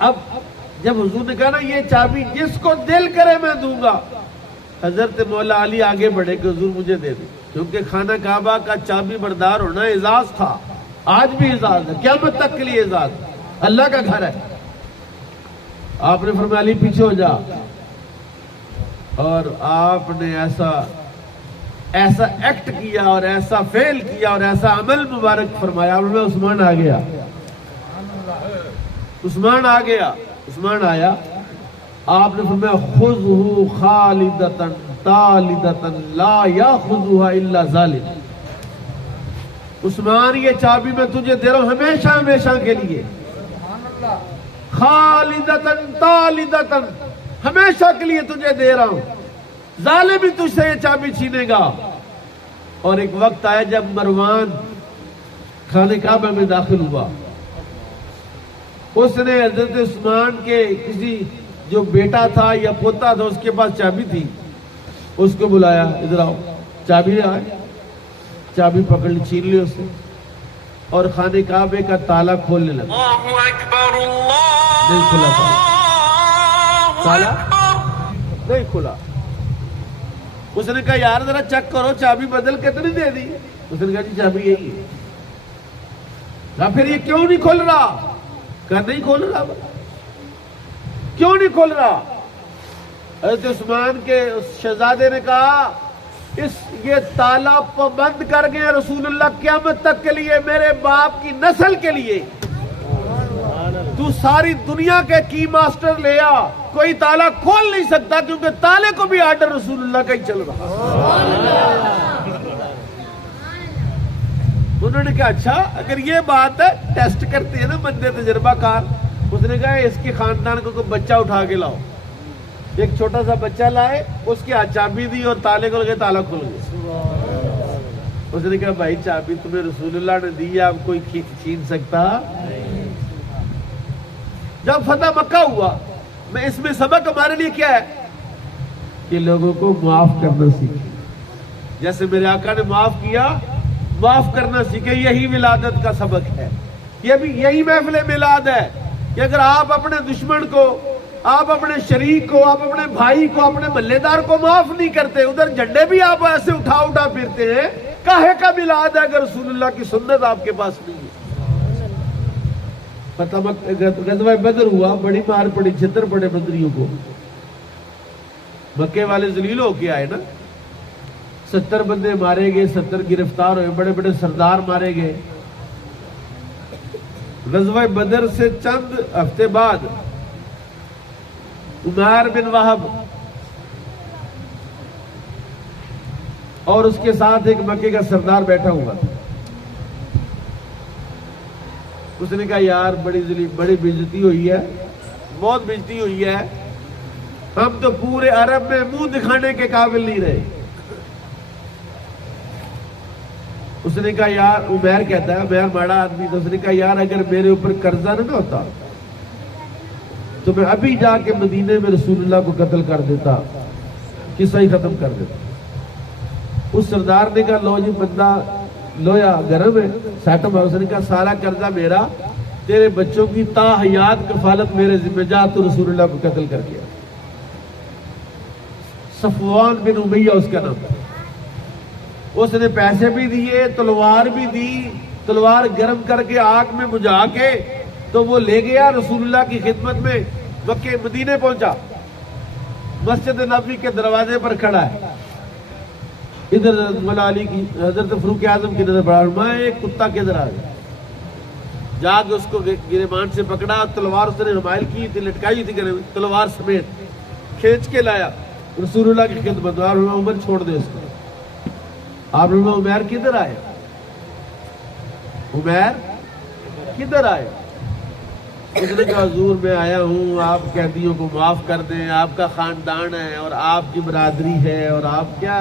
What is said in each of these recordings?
اب جب حضور نے کہا نا یہ چابی جس کو دل کرے میں دوں گا، حضرت مولا علی آگے بڑھے کہ حضور مجھے دے دیں، کیونکہ خانہ کعبہ کا چابی بردار ہونا اعزاز تھا، آج بھی اعزاز ہے، قیامت تک کے لیے اعزاز، اللہ کا گھر ہے۔ آپ نے فرمایا علی پیچھے ہو جا، اور آپ نے ایسا ایکٹ کیا اور ایسا فعل کیا اور ایسا عمل مبارک فرمایا، عثمان آ گیا، عثمان آ گیا، عثمان آیا، آپ نے فرمایا خذہ خالدۃ طالدۃ لا یاخذھا الا ظالم۔ عثمان یہ چابی میں تجھے دے رہا ہوں ہمیشہ ہمیشہ کے لیے، خالدۃ طالدۃ، ہمیشہ کے لیے تجھے دے رہا ہوں، ظالم بھی تجھ سے یہ چابی چھینے گا۔ اور ایک وقت آیا جب مروان خانہ کعبہ میں داخل ہوا، اس نے حضرت عثمان کے کسی جو بیٹا تھا یا پوتا تھا اس کے پاس چابی تھی، اس کو بلایا، ادھر آؤ، چابی آئے، چابی پکڑ لی، چھین لی اس سے، اور خانہ کعبے کا تالا کھولنے لگا۔ نہیں کھلا تالا نہیں کھلا۔ اس نے کہا یار ذرا چیک کرو چابی بدل کتنی دے دی؟ اس نے کہا جی چابی یہی ہے۔ کہا پھر یہ کیوں نہیں کھل رہا؟ کہا نہیں کھول رہا۔ کیوں نہیں کھول رہا؟ حضرت عثمان کے شہزادے نے کہا یہ تالا بند کر گئے رسول اللہ قیامت تک کے لیے، میرے باپ کی نسل کے لیے، تو ساری دنیا کے کی ماسٹر لے آ، کوئی تالا کھول نہیں سکتا، کیونکہ تالے کو بھی آرڈر رسول اللہ کا ہی چل رہا۔ انہوں نے کہا اچھا اگر یہ بات ہے ٹیسٹ کرتے ہیں نا بندے تجربہ کار۔ اس نے کہا اس کے خاندان کو کوئی بچہ اٹھا کے لاؤ، ایک چھوٹا سا بچہ لائے، اس کی چابی دی اور تالے کو لگے، تالا کھل گیا۔ اس نے کہا بھائی چابی تمہیں رسول اللہ نے دی ہے، اب کوئی چھین سکتا؟ جب فتح مکہ ہوا، میں اس میں سبق ہمارے لیے کیا ہے کہ لوگوں کو معاف کرنا سیکھیں، جیسے میرے آقا نے معاف کیا، معاف کرنا سیکھیں۔ یہی ولادت کا سبق ہے، یہ بھی یہی محفل میلاد ہے کہ اگر آپ اپنے دشمن کو، آپ اپنے شریک کو، آپ اپنے بھائی کو، اپنے محلے دار کو معاف نہیں کرتے، ادھر جھنڈے بھی آپ ایسے اٹھا پھرتے ہیں، کاہے کا میلاد ہے اگر رسول اللہ کی سنت آپ کے پاس نہیں ہے؟ غزوہ بدر ہوا، بڑی مار پڑی، چھتر پڑے بدریوں کو، مکے والے ذلیل ہو کے آئے نا، 70 بندے مارے گئے، 70 گرفتار ہوئے، بڑے بڑے سردار مارے گئے۔ غزوہ بدر سے چند ہفتے بعد عمیر بن وہب اور اس کے ساتھ ایک مکے کا سردار بیٹھا ہوا تھا، اس نے کہا یار بڑی بےعزتی ہوئی ہے، بہت بےعزتی ہوئی ہے، ہم تو پورے عرب میں منہ دکھانے کے قابل نہیں رہے۔ اس نے کہا یار، عمیر کہتا ہے، عمیر بڑا آدمی تھا، اس نے کہا یار اگر میرے اوپر قرضہ نہ ہوتا تو میں ابھی جا کے مدینے میں رسول اللہ کو قتل کر دیتا، قصہ ہی ختم کر دیتا۔ اس سردار نے کہا لو جی بندہ لویا گرم ہے، سیٹم ہے۔ اس نے کہا سارا قرضہ میرا، تیرے بچوں کی تا حیات کفالت میرے ذمہ، جا تو رسول اللہ کو قتل کر دیا۔ صفوان بن امیہ اس کا نام، اس نے پیسے بھی دیے، تلوار بھی دی، تلوار گرم کر کے آگ میں بجھا کے تو وہ لے گیا رسول اللہ کی خدمت میں، مکے مدینے پہنچا، مسجد نبوی کے دروازے پر کھڑا ہے، ادھر مولا علی کی، حضرت فاروق اعظم کی نظر پڑا، میں ایک کتا کدھر آ گیا، جا کے اس کو گریبان سے پکڑا، تلوار اس نے حمائل کی تھی، لٹکائی تھی گلے میں، تلوار سمیت کھینچ کے لایا رسول اللہ کی خدمت میں، اور عمر چھوڑ دے اس کو۔ آپ نے عمیر کدھر آئے؟ عمیر کدھر آئے؟ اس نے کہا حضور میں آیا ہوں آپ قیدیوں کو معاف کر دیں، آپ کا خاندان ہے اور آپ کی برادری ہے، اور آپ کیا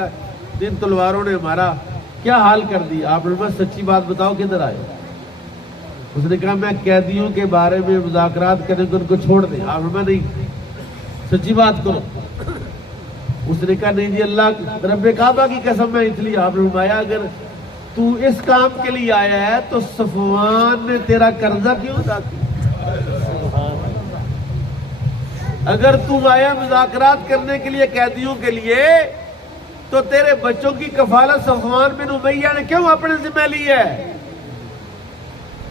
جن تلواروں نے ہمارا کیا حال کر دی، آپ نے بس سچی بات بتاؤ کدھر آئے؟ اس نے کہا میں قیدیوں کے بارے میں مذاکرات کرنے کو ان کو چھوڑ دیں۔ آپ نے کہا نہیں سچی بات کرو۔ اس نے کہا نہیں جی اللہ رب کعبہ کی قسم میں اس لیے۔ آپ نے فرمایا اگر تو اس کام کے لیے آیا ہے تو صفوان نے تیرا قرضہ کیوں ادا کیا؟ اگر تم آیا مذاکرات کرنے کے لیے قیدیوں کے لیے تو تیرے بچوں کی کفالت صفوان بن امیہ نے کیوں اپنے ذمہ لی ہے؟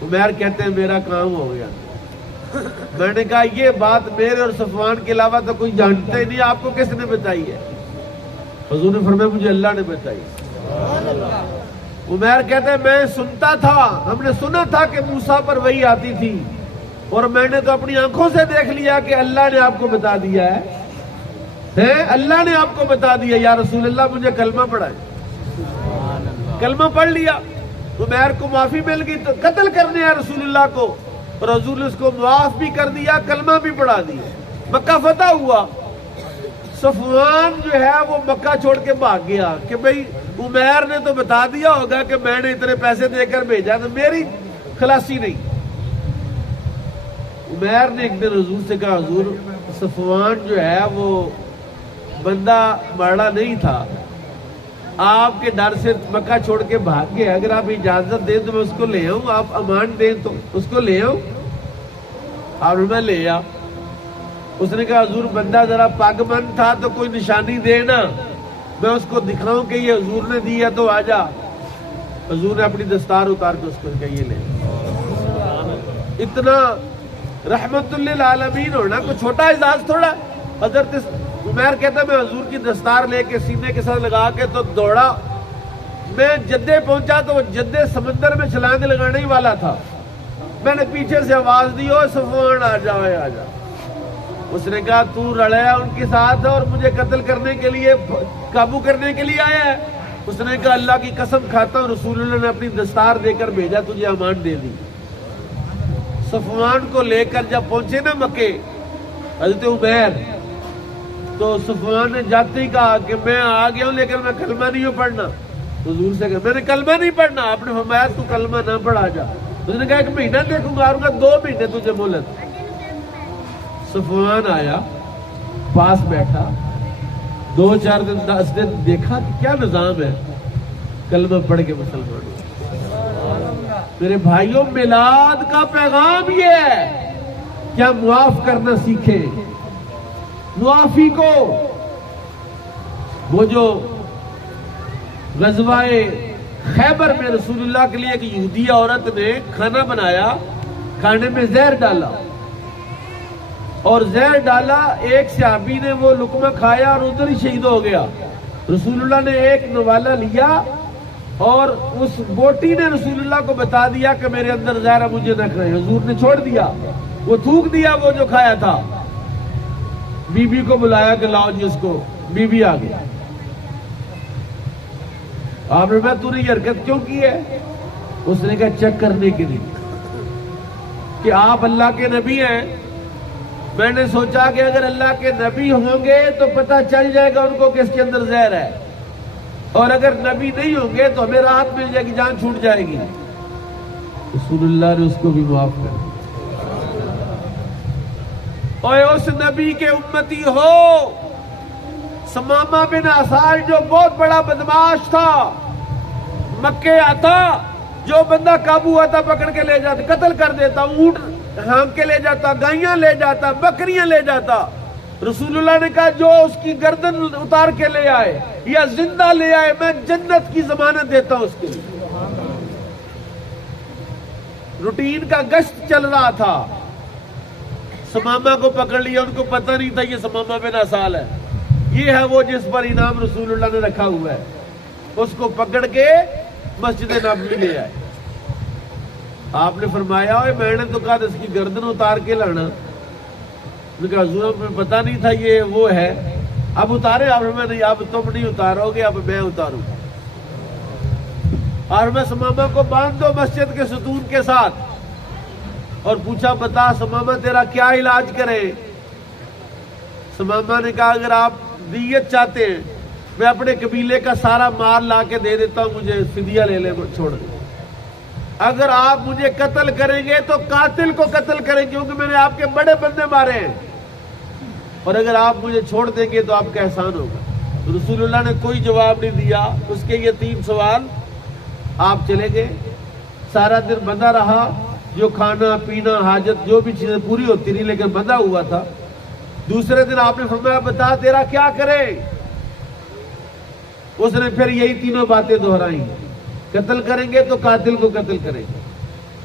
عمیر کہتے ہیں میرا کام ہو گیا. میں نے کہا یہ بات میرے اور صفوان کے علاوہ تو کوئی جانتا ہی نہیں, آپ کو کس نے بتائی ہے؟ حضور نے فرمایا مجھے اللہ نے بتائی. عمیر کہتے ہیں میں سنتا تھا, ہم نے سنا تھا کہ موسیٰ پر وحی آتی تھی, اور میں نے تو اپنی آنکھوں سے دیکھ لیا کہ اللہ نے آپ کو بتا دیا ہے, اللہ نے آپ کو بتا دیا یا رسول اللہ مجھے کلمہ پڑھائے. کلمہ پڑھ لیا, عمیر کو معافی مل گئی, تو قتل کرنے ہے رسول اللہ کو, اور حضور نے اس کو معاف بھی کر دیا, کلمہ بھی پڑھا دیا. مکہ فتح ہوا. صفوان جو ہے وہ مکہ چھوڑ کے بھاگ گیا کہ بھئی عمیر نے تو بتا دیا ہوگا کہ میں نے اتنے پیسے دے کر بھیجا, تو میری خلاصی نہیں. عمیر نے ایک دن حضور سے کہا حضور صفوان جو ہے وہ بندہ مارا نہیں تھا, آپ کے ڈر سے مکہ چھوڑ کے بھاگ گیا, اگر آپ اجازت دیں تو میں اس کو لے آؤں, آپ امان دیں تو اس کو لے آؤں. آپ نے میں لے آ. اس نے کہا حضور بندہ ذرا پاک مند تھا تو کوئی نشانی دے نا, میں اس کو دکھاؤں کہ یہ حضور نے دی ہے تو آ جا. حضور نے اپنی دستار اتار کے اس کو کہا یہ لے. اتنا رحمت للعالمین ہونا کوئی چھوٹا اعزاز تھوڑا. حضرت عمیر کہتا ہے میں حضور کی دستار لے کے سینے کے ساتھ لگا کے تو دوڑا, میں جدے پہنچا تو وہ جدے سمندر میں چھلانگ لگانے ہی والا تھا. میں نے پیچھے سے آواز دی او صفوان آ جا آ جا. اس نے کہا تو لڑیا ان کے ساتھ اور مجھے قتل کرنے کے لیے قابو کرنے کے لیے آیا ہے؟ اس نے کہا اللہ کی قسم کھاتا ہوں رسول اللہ نے اپنی دستار دے کر بھیجا, تجھے امان دے دی. صفوان کو لے کر جب پہنچے نا مکے حضرت عمیر, تو صفوان نے جاتے ہی کہا کہ میں آ گیا ہوں لیکن میں کلمہ نہیں ہوں پڑھنا. حضور سے کہا میں نے کلمہ نہیں پڑھنا. آپ نے فرمایا تو کلمہ نہ پڑھا جا. اس نے کہا ایک مہینہ دیکھوں گا, آؤں گا 2 مہینے تجھے مہلت. صفوان آیا, پاس بیٹھا, 2-4 دن 10 دن دیکھا کہ کیا نظام ہے, کلمہ پڑھ کے مسلمان ہو. میرے بھائیوں میلاد کا پیغام یہ ہے کیا معاف کرنا سیکھے. معافی کو, وہ جو غزوہ خیبر میں رسول اللہ کے لیے ایک یہودیہ عورت نے کھانا بنایا, کھانے میں زہر ڈالا, اور زہر ڈالا, ایک صحابی نے وہ لقمہ کھایا اور ادھر ہی شہید ہو گیا. رسول اللہ نے ایک نوالہ لیا اور اس بوٹی نے رسول اللہ کو بتا دیا کہ میرے اندر زہر ہے مجھے نہ کھائے. حضور نے چھوڑ دیا, وہ تھوک دیا وہ جو کھایا تھا. بی بی کو بلایا کہ لاؤ جی اس کو. بی بی آ گیا. آپ نے کہا تو نے یہ حرکت کیوں کی ہے؟ اس نے کہا چیک کرنے کے لیے کہ آپ اللہ کے نبی ہیں. میں نے سوچا کہ اگر اللہ کے نبی ہوں گے تو پتہ چل جائے گا ان کو کس کے اندر زہر ہے, اور اگر نبی نہیں ہوں گے تو ہمیں راحت مل جائے گی, جان چھوٹ جائے گی. رسول اللہ نے اس کو بھی معاف کر دیا. اور اس نبی کے امتی ہو. سمامہ بن اسال جو بہت بڑا بدماش تھا, مکے آتا, جو بندہ قابو آتا پکڑ کے لے جاتا, قتل کر دیتا, اونٹ ہام کے لے جاتا, گائیاں لے جاتا, بکریاں لے جاتا. رسول اللہ نے کہا جو اس کی گردن اتار کے لے آئے یا زندہ لے آئے میں جنت کی ضمانت دیتا ہوں اس کے لیے. روٹین کا گشت چل رہا تھا, سمامہ کو پکڑ لیا, ان کو پتہ نہیں تھا یہ سمامہ بن اسال ہے, یہ ہے وہ جس پر انعام رسول اللہ نے رکھا ہوا ہے. اس کو پکڑ کے مسجد نبوی لے آئے. آپ نے فرمایا میں نے تو کہا اس کی گردن اتار کے لانا. نے کہا حضور میں پتہ نہیں تھا یہ وہ ہے, اب اتارے. آپ نے نہیں, اب تم نہیں اتارو گے, اب میں اتاروں. اور میں سمامہ کو باندھ دو مسجد کے ستون کے ساتھ, اور پوچھا بتا سمامہ تیرا کیا علاج کرے. سمامہ نے کہا اگر آپ دیت چاہتے ہیں میں اپنے قبیلے کا سارا مال لا کے دے دیتا ہوں, مجھے فدیہ لے لے چھوڑ دیں. اگر آپ مجھے قتل کریں گے تو قاتل کو قتل کریں گے کیونکہ میں نے آپ کے بڑے بندے مارے ہیں, اور اگر آپ مجھے چھوڑ دیں گے تو آپ کا احسان ہوگا. تو رسول اللہ نے کوئی جواب نہیں دیا. اس کے یہ 3 سوال. آپ چلے گئے, سارا دن بندہ رہا, جو کھانا پینا حاجت جو بھی چیزیں پوری ہوتی رہی لیکن بندہ ہوا تھا. دوسرے دن آپ نے فرمایا بتا تیرا کیا کرے؟ اس نے پھر یہی تینوں باتیں دہرائی، قتل کریں گے تو قاتل کو قتل کریں گے،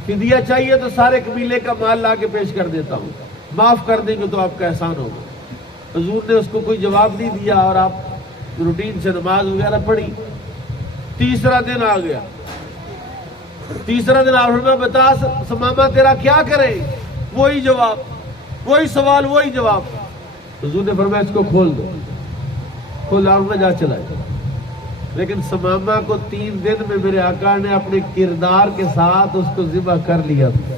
فدیہ چاہیے تو سارے قبیلے کا مال لا کے پیش کر دیتا ہوں، معاف کر دیں گے تو آپ کا احسان ہوگا۔ حضور نے اس کو کوئی جواب نہیں دیا اور آپ روٹین سے نماز وغیرہ پڑھی۔ تیسرا دن آ گیا، تیسرا دن آپ نے بتا سمامہ تیرا کیا کرے؟ وہی جواب، وہی سوال، وہی جواب۔ حضور نے فرمایا اس کو کھول دو، کھول میں جا چلا جائے۔ لیکن سمامہ کو 3 دن میں میرے آقا نے اپنے کردار کے ساتھ اس کو ذبح کر لیا تھا۔